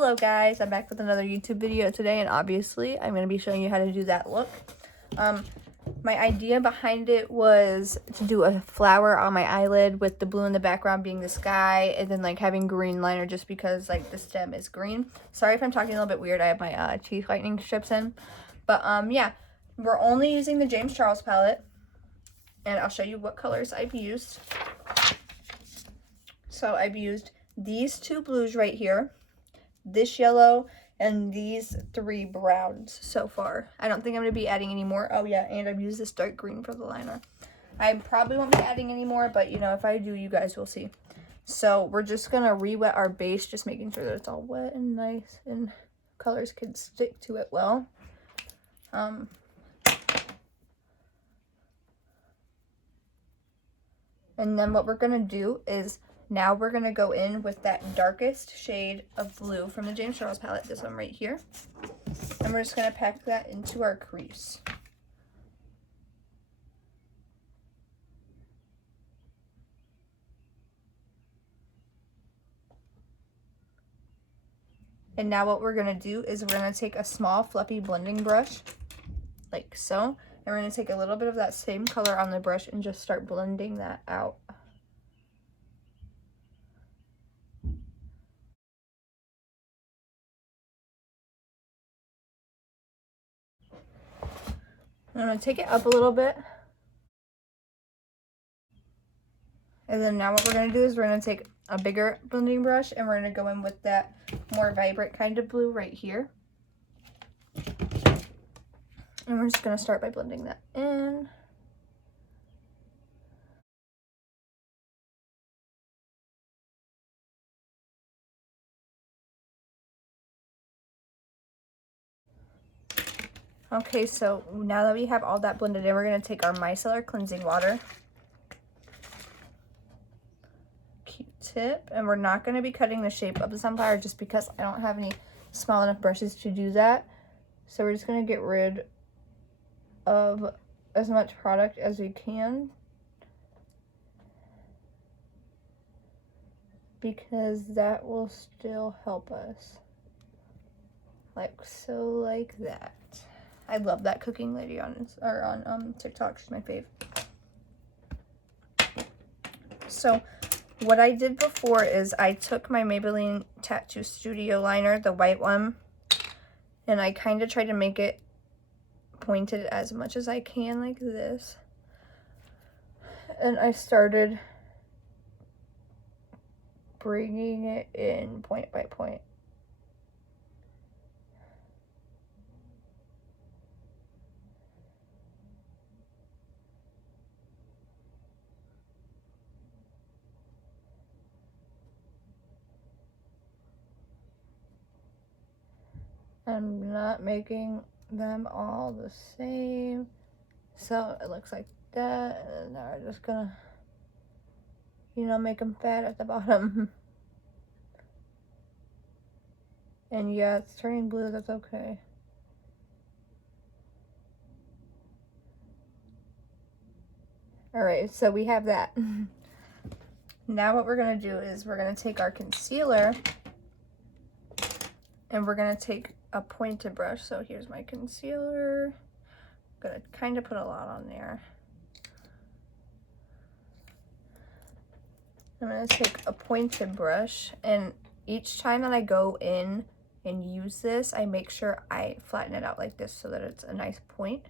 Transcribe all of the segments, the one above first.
Hello guys, I'm back with another YouTube video today, and obviously I'm going to be showing you how to do that look. My idea behind it was to do a flower on my eyelid with the blue in the background being the sky, and then like having green liner just because like the stem is green. Sorry if I'm talking a little bit weird, I have my teeth lightening strips in. But yeah, we're only using the James Charles palette, and I'll show you what colors I've used. So I've used these two blues right here, this yellow, and these three browns so far. I don't think I'm going to be adding any more. Oh yeah, and I've used this dark green for the liner. I probably won't be adding any more, but you know, if I do, you guys will see. So we're just going to re-wet our base, just making sure that it's all wet and nice and colors can stick to it well. And then what we're going to do is now we're going to go in with that darkest shade of blue from the James Charles palette, this one right here. And we're just going to pack that into our crease. And now what we're going to do is we're going to take a small fluffy blending brush, like so. And we're going to take a little bit of that same color on the brush and just start blending that out. I'm going to take it up a little bit. And then now what we're going to do is we're going to take a bigger blending brush and we're going to go in with that more vibrant kind of blue right here. And we're just going to start by blending that in. Okay, so now that we have all that blended in, we're going to take our micellar cleansing water, Q-tip, and we're not going to be cutting the shape of the sunflower just because I don't have any small enough brushes to do that. So we're just going to get rid of as much product as we can, because that will still help us. Like so, like that. I love that cooking lady on TikTok. She's my fave. So what I did before is I took my Maybelline Tattoo Studio liner, the white one, and I kind of tried to make it pointed as much as I can, like this. And I started bringing it in point by point. I'm not making them all the same. So it looks like that. And now we're just gonna, you know, make them fat at the bottom. And yeah, it's turning blue, that's okay. Alright, so we have that. Now what we're gonna do is we're gonna take our concealer and we're gonna take a pointed brush. So here's my concealer. I'm gonna kind of put a lot on there. I'm gonna take a pointed brush, and each time that I go in and use this, I make sure I flatten it out like this so that it's a nice point.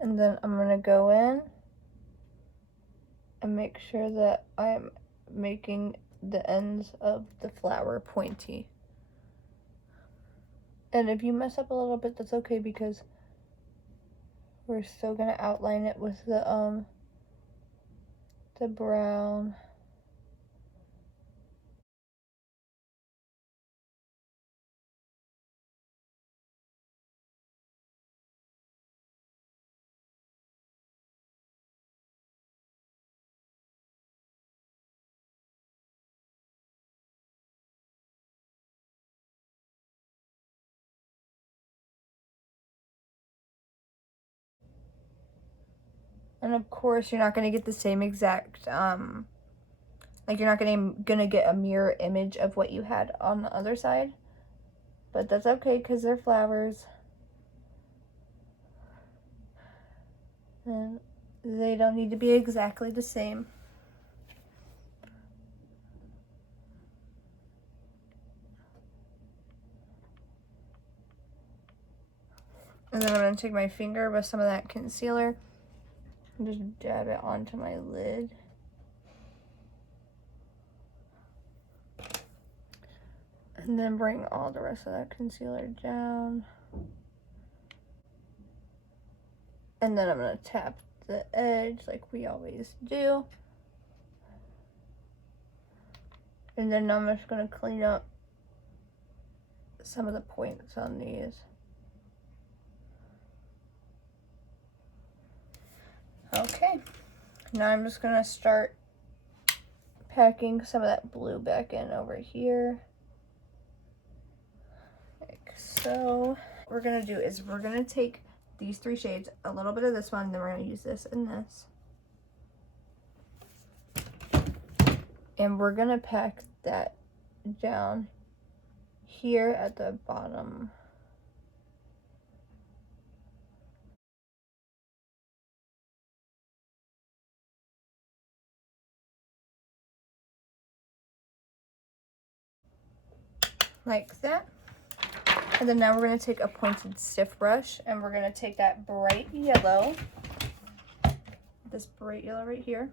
And then I'm gonna go in and make sure that I'm making the ends of the flower pointy. And if you mess up a little bit, that's okay, because we're still gonna outline it with the brown. And of course, you're not going to get the same exact Like, you're not gonna get a mirror image of what you had on the other side. But that's okay, because they're flowers. And they don't need to be exactly the same. And then I'm going to take my finger with some of that concealer and just dab it onto my lid. And then bring all the rest of that concealer down. And then I'm going to tap the edge like we always do. And then I'm just going to clean up some of the points on these. Okay, now I'm just going to start packing some of that blue back in over here. Like so. What we're going to do is we're going to take these 3 shades, a little bit of this one, then we're going to use this and this. And we're going to pack that down here at the bottom. Like that. And then now we're going to take a pointed stiff brush and we're going to take that bright yellow, this bright yellow right here.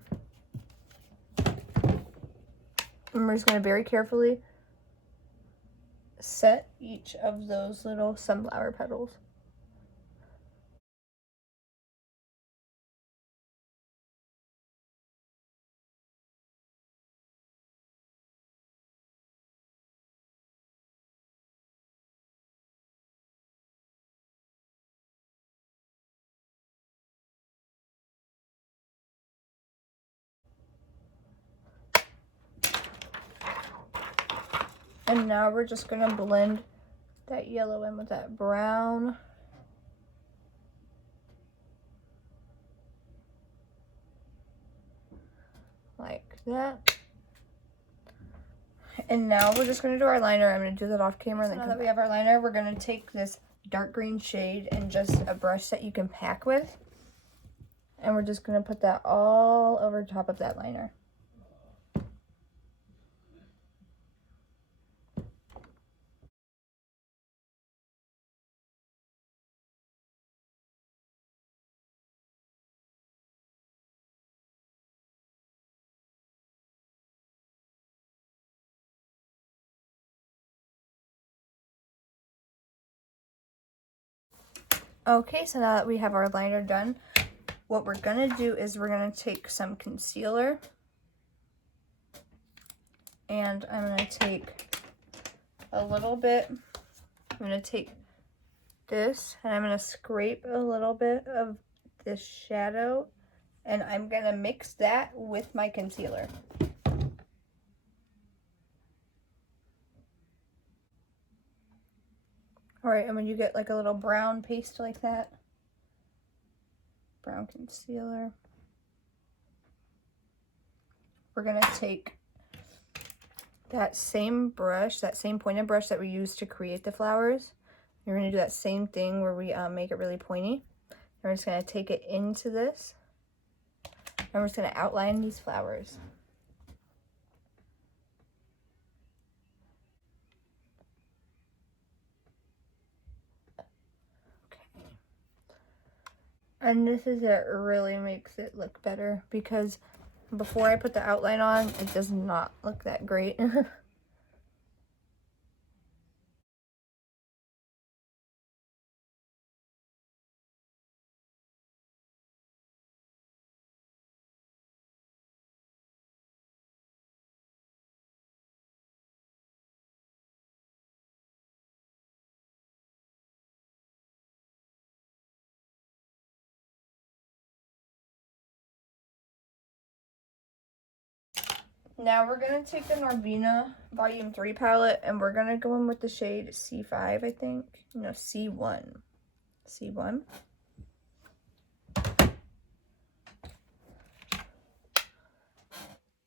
And we're just going to very carefully set each of those little sunflower petals. And now we're just going to blend that yellow in with that brown. Like that. And now we're just going to do our liner. I'm going to do that off camera. So now that we have our liner, we're going to take this dark green shade and just a brush that you can pack with. And we're just going to put that all over top of that liner. Okay, so now that we have our liner done, what we're going to do is we're going to take some concealer. And I'm going to take a little bit. I'm going to take this and I'm going to scrape a little bit of this shadow. And I'm going to mix that with my concealer. Alright, and when you get like a little brown paste like that, brown concealer, we're going to take that same brush, that same pointed brush that we used to create the flowers. You're going to do that same thing where we make it really pointy. And we're just going to take it into this. And we're just going to outline these flowers. And this is it really makes it look better, because before I put the outline on, it does not look that great. Now we're going to take the Norvina Volume 3 palette and we're going to go in with the shade C5, I think. No, C1. C1.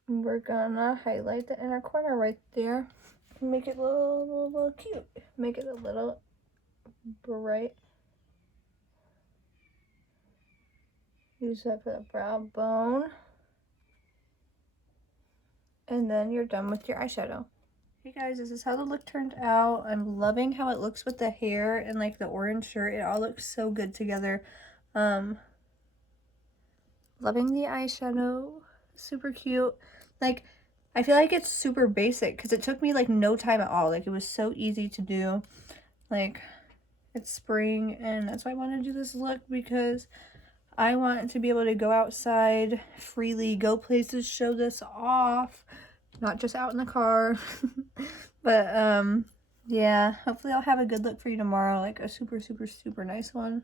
we're gonna highlight the inner corner right there. Make it a little cute. Make it a little bright. Use that for the brow bone. And then you're done with your eyeshadow. Hey guys, this is how the look turned out. I'm loving how it looks with the hair and like the orange shirt. It all looks so good together. Loving the eyeshadow. Super cute. Like, I feel like it's super basic because it took me like no time at all. Like, it was so easy to do. Like, it's spring and that's why I want to do this look, because I want to be able to go outside freely, go places, show this off, not just out in the car. But yeah, hopefully I'll have a good look for you tomorrow, like a super, super, super nice one.